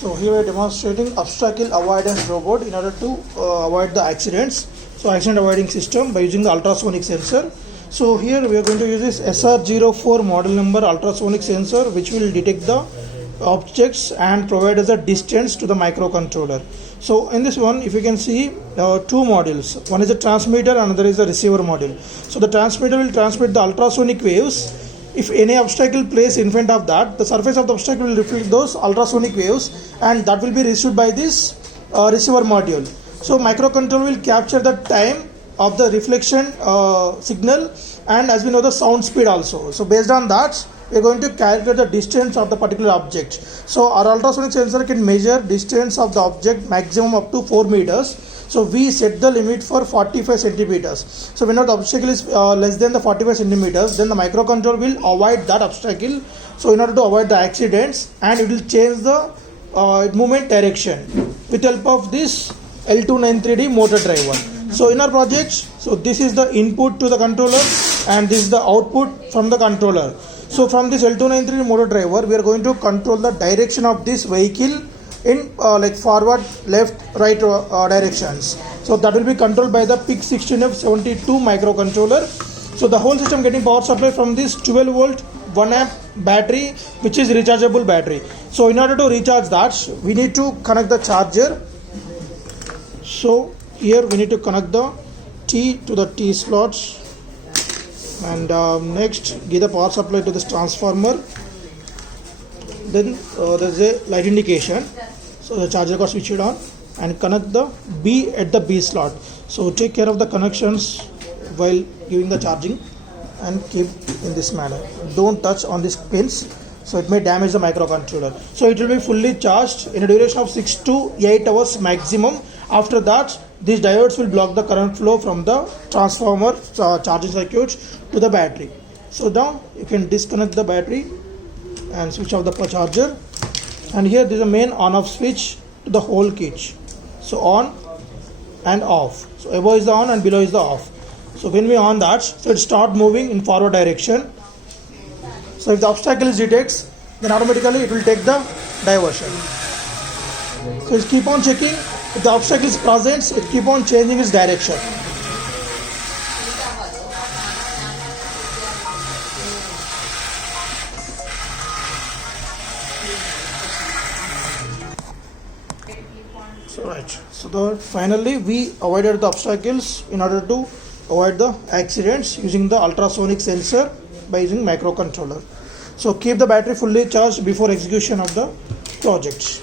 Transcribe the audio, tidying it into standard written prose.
So here we are demonstrating obstacle avoidance robot in order to avoid the accidents. So accident avoiding system by using the ultrasonic sensor. So here we are going to use this SR04 model number ultrasonic sensor, which will detect the objects and provide us a distance to the microcontroller. So in this one, if you can see two modules, one is a transmitter, another is a receiver module. So the transmitter will transmit the ultrasonic waves. If any obstacle placed in front of that, the surface of the obstacle will reflect those ultrasonic waves, and that will be received by this receiver module. So microcontroller will capture the time of the reflection signal, and as we know, the sound speed also. So based on that, we are going to calculate the distance of the particular object. So our ultrasonic sensor can measure distance of the object maximum up to 4 meters. So we set the limit for 45 centimeters. So whenever the obstacle is less than the 45 centimeters, then the microcontroller will avoid that obstacle. So in order to avoid the accidents, and it will change the movement direction with the help of this L293D motor driver. So in our project, so this is the input to the controller, and this is the output from the controller. So from this L293D motor driver, we are going to control the direction of this vehicle in like forward, left, right directions. So that will be controlled by the PIC16F72 microcontroller. So the whole system getting power supply from this 12 volt 1 amp battery, which is rechargeable battery. So in order to recharge that, we need to connect the charger. So here we need to connect the T to the T slots, and next give the power supply to this transformer. Then there is a light indication, so the charger got switched on, and connect the B at the B slot. So take care of the connections while giving the charging, and keep in this manner. Don't touch on these pins, so it may damage the microcontroller. So it will be fully charged in a duration of 6 to 8 hours maximum. After that, these diodes will block the current flow from the transformer charging circuits to the battery. So now you can disconnect the battery and switch off the charger, and here there is a main on off switch to the whole kit. So on and off, so above is the on and below is the off. So when we on that, so it start moving in forward direction. So if the obstacle is detected, then automatically it will take the diversion. So it keep on checking. If the obstacle is present, it keep on changing its direction. So finally we avoided the obstacles in order to avoid the accidents using the ultrasonic sensor by using microcontroller. So keep the battery fully charged before execution of the projects.